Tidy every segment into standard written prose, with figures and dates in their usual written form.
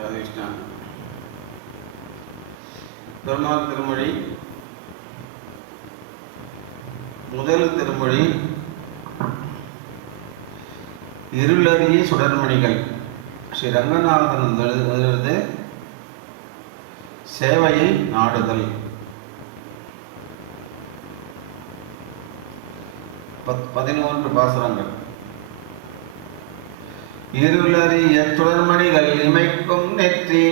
ராதிகிருஷ்ணா. பெருமாள் திருமொழி முதல் திருமொழி இருளறிய சுடர்மணிகள். ஸ்ரீ ரங்கநாதன் எழுது சேவையை நாடுதல். 11 பாசுரங்கள். இருளறிய சுடர்மணிகள் இமைக்கும் நெற்றி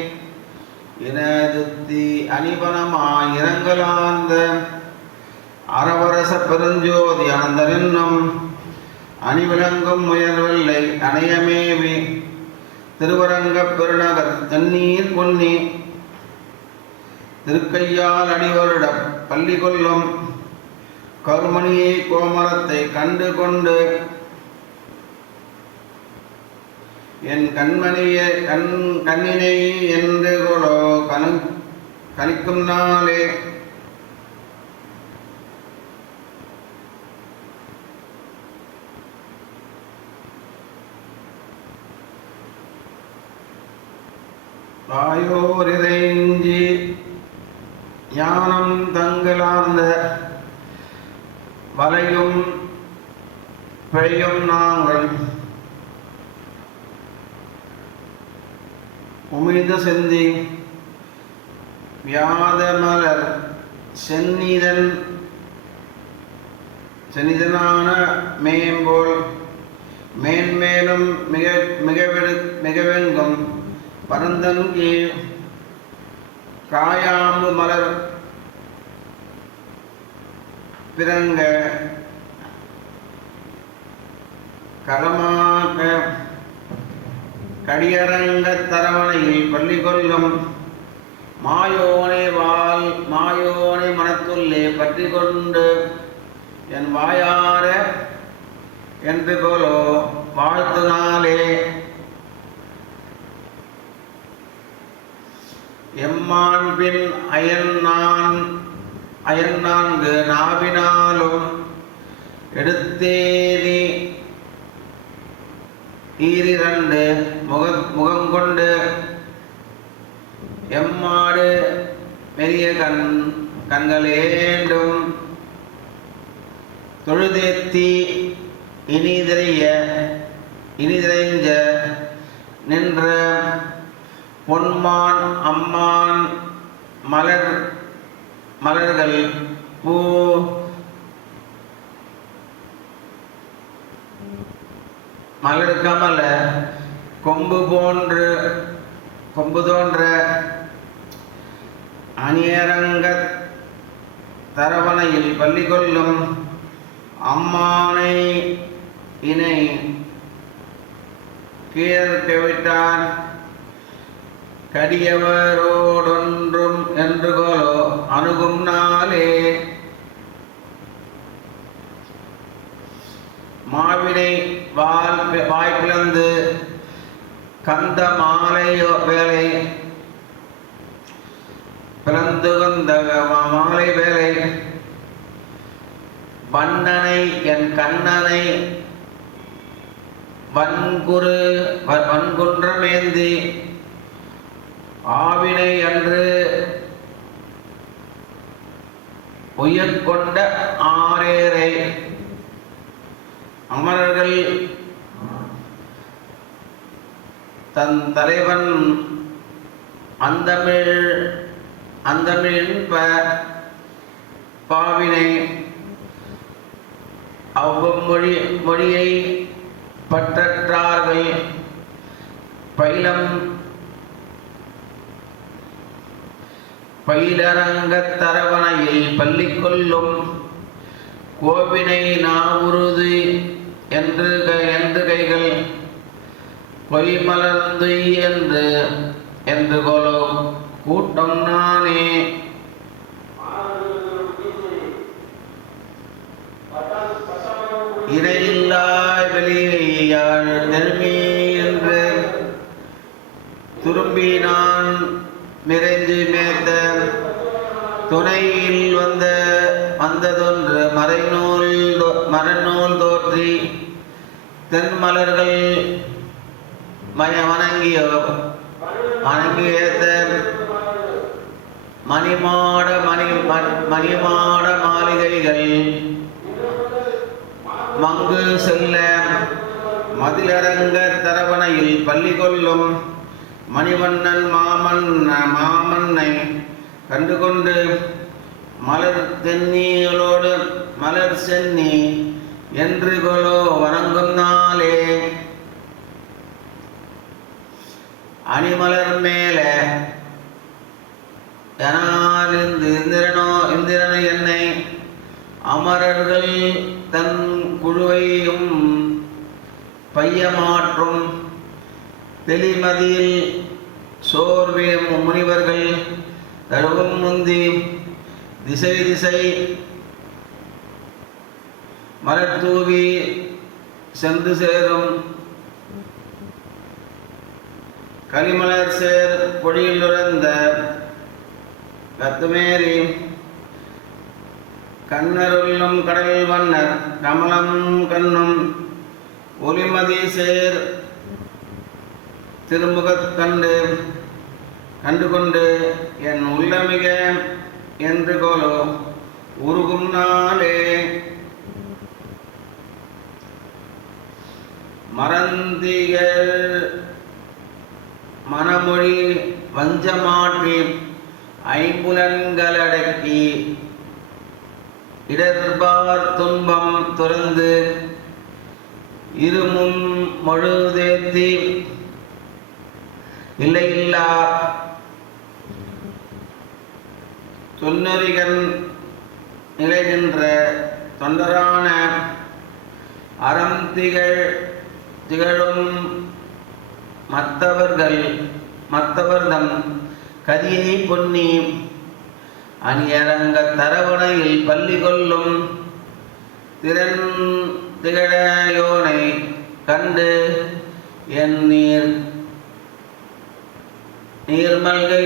இனதுத்தி அணிபனமாயிரங்களாந்த அரவரச பெருஞ்சோதி அனந்தனென்னும் அணிவிளங்கும் முயல்வெல்லை அணையமேவி திருவரங்கப் பெருநகர் தண்ணீர் பொன்னி திருக்கையால் அணிவருட பள்ளி கொள்ளும் கருமணியை கோமரத்தை கண்டு கொண்டு என் கண்மணியை கண்ணினை என்று கொலோ கணிக்கும் நாளே வாயோரிறைஞ்சி ஞானம் தங்களார்ந்த வலையும் பிழையும் நாங்கள் உமிழ்ந்த செந்தி வியாதமலர் சென்னிதனான மேம்போல் மேன்மேலும் மிகவெங்கும் பரந்தன் கீழ் காயாம்பு மலர் பிறங்க கரமாக கடியரங்க தரவணையில் பள்ளி கொள்ளும் மாயோனை மனத்துள்ளே பற்றி கொண்டு என் வாயார என்று போலோ வாழ்த்துனாலே எம்மான் பின் அயன் நான்கு நாவினாலும் எடுத்தேதி ஈரிரண்டு முகங்கொண்டு எம்மாடு பெரிய கண்களேண்டும் தொழுதேத்தி இனிதிரைஞ்ச நின்ற பொன்மான் அம்மான் மலர்கள் பூ மலர் கமல கொம்பு தோன்ற அணியரங்க தரவணையில் பள்ளி கொள்ளும் அம்மானை இணை கீழவிட்டான் கடியவரோடொன்றும் என்று கோலோ அணுகும் நாளே மாவினை வாய்ப்பிழந்து கந்த மாலையோ வேலை பிளந்து வந்த மாலை வேலை வண்ணனை என் கண்ணனை வன்குன்றமேந்தி ஆவினை அன்று உயர்கொண்ட ஆரேரை அமரர்கள் தன் தலைவன் அந்தமிழ் பாவினை அவ்வமொழியை பற்றற்றார்கள் பயிலரங்கத் தரவணையில் பள்ளி கொள்ளும் கோவினை நாவுறுது என்று கைகள் பொய்மலர்ந்து என்று கொலோ கூட்டம் நானே இறையில்லா வெளியாள் நெருமி என்று துரும்பி நான் நிறைஞ்சு மேத்த துணையில் வந்ததொன்று மரநூல் தோற்றி தென்மலர்கள் வணங்கிய வணங்கி ஏத்த மணிமாட மாளிகைகள் மங்கு செல்ல மதிலரங்க தரவணையில் பள்ளி கொள்ளும் மணிவண்ணன் மாமன்னை கண்டுகொண்டு மலர் தென்னிகளோடு மலர் சென்னி என்று கொலோ வணங்கும் நாளே அணிமலர் மேல இந்திரனை என்னை அமரர்கள் தன் குழுவையும் பையமாற்றும் தெளிமதியில் சோர்வியும் முனிவர்கள் தழுவும் முந்தி திசை திசை மலர்தூவி சென்று சேரும் கலிமலர் சேர் பொழியில் நுழைந்த கத்துமேரி கண்ணருள்ளும் கடல் வண்ணர் கமலம் கண்ணும் ஒளிமதி சேர் திருமுகக் கண்டுகொண்டு என் உள்ளமிக என்று கோலோ உருகும் நாளே மறந்திகள் மனமொழி வஞ்சமாற்றி ஐம்புலன்களடக்கி இடர்பார் துன்பம் துறந்து இருமும் மொழுதேத்தி இல்லையில்லா தொன்னறிகன் நிலை நின்ற தொண்டரான அறம் திகழும் மற்றவர்தம் கதியை பொன்னி அணியரங்க தரவணையில் பள்ளி கொள்ளும் திறன் திகழையோனை கண்டு என் நீர்மல்கை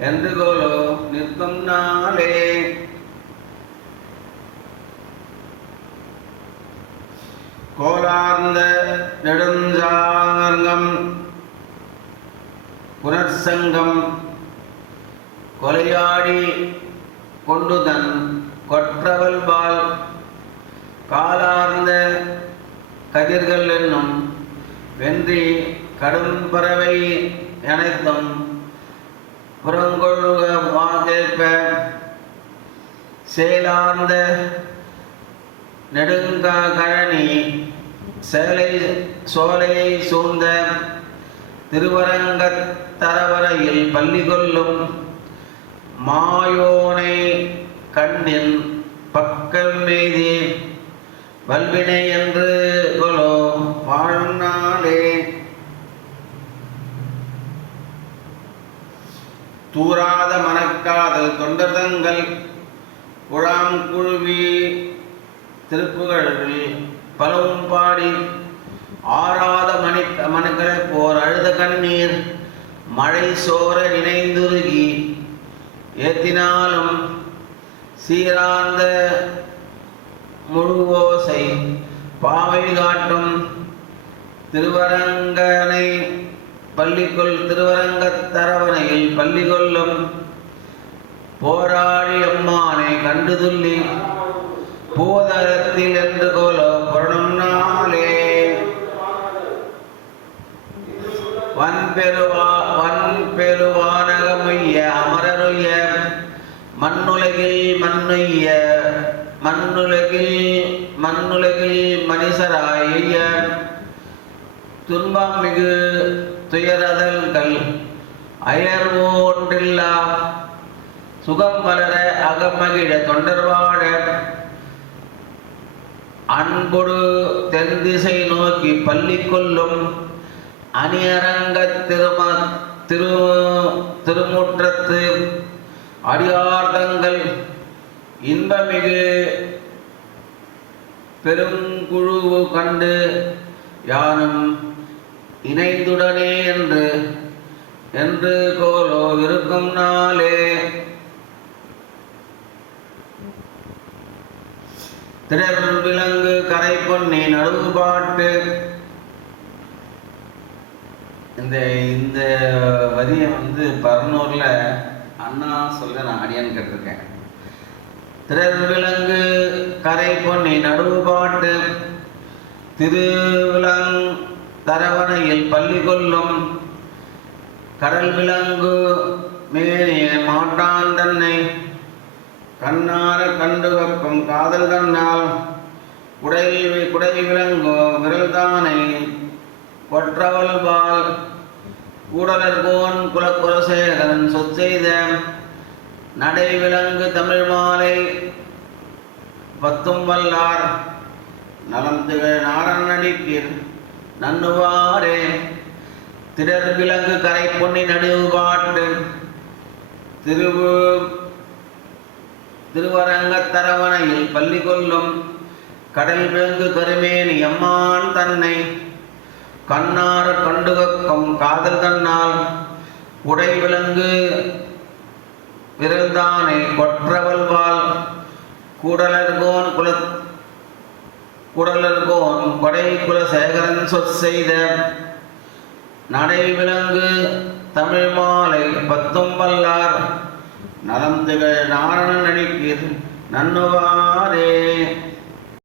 என்று கோலோ நிற்கும் நாளே கோலார்ந்த நெடுஞ்சார்கம் புனர்சங்கம் கொலையாடி கொண்டுதன் கொற்றவல்பால் காலார்ந்த கதிர்கள் என்னும் வென்றி கடும் பறவை அனைத்தும் புறங்கொழுக வாதேற்ப செயலார்ந்த நெடுங்கழனி சோலையை சூழ்ந்த திருவரங்கத் தரவரையில் பள்ளி கொள்ளும் மாயோனை கண்ணின் பக்கம் மீதி வல்வினை என்று கொலோ வாழும் நாளே தூராத மனக்காதல் தொண்டர்தங்கள் குழாம் குழுவி திருப்புகழில் பலவும் பாடி ஆறாத மணிகளை போர் அழுத கண்ணீர் மழை சோர நினைந்துருகி ஏத்தினாலும் சீரார்ந்த முழுவோசை பாவை காட்டும் திருவரங்கனை திருவரங்கத் தரவணையில் பள்ளி கொள்ளும் போராடி அம்மானை கண்டு துள்ளி பூதரத்தில் என்று கோலோ பொருளும் நாளே வன்பெருவானகமுய்ய அமரருய்ய மண்ணுலகில் மனிதராய துன்பம் மிகு துயரதல்கள் அயர்வோன்றில்லா சுகம் வளர அகமகிழ தொண்டர்வாழ அன்பொடு தென் திசை நோக்கி பள்ளி கொள்ளும் அணியரங்க திருமுற்றத்து அடியார்தங்கள் இன்பமிகு பெருங்குழு கண்டு யானும் இணைந்துடனே என்று கோலோ இருக்கும் நாளே திடர் விலங்கு கரை பொன்னி நடுவுபாட்டு இந்த இந்த வரியை பரனூரில் அண்ணா சொல்ல நான் அடியான்னு கேட்டிருக்கேன். திரவிலங்கு கரை பொன்னி நடுவு பாட்டு திருவிலங் தரவணையில் பள்ளி கொள்ளும் கடல் விலங்கு மேனிய மாட்டான் தன்னை கண்ணார கண்டு வைக்கும் காதல் கண்ணால் குடை விலங்கோ விரல்தானை கொற்றவள்பால் கூடலர்கோன் குலக்குலசேகரன் சொற்செய்த நடை விலங்கு தமிழ் மாலை பத்தும் வல்லார் நலம் திகழ் நாரணடிக்கீர் நன்னுவாரே. திடர் விலங்கு கரை பொன்னி நடுவு பாட்டு திருவரங்கத்தரவணையில் பள்ளி கொள்ளும் கடல் விலங்கு கருமேனி அம்மான் தன்னை கண்ணார கண்டுகக்கும் காதல் கண்ணால் உடை விலங்கு விரல்தானை கொற்றவள்வால் கூடலர்கோன் கொடை குலசேகரன் சொற்செய்த நடை விலங்கு தமிழ் மாலை பத்தும் வல்லார் நலம் திகழ் நாரணன் அடிக்கீர் நன்னுவாரே.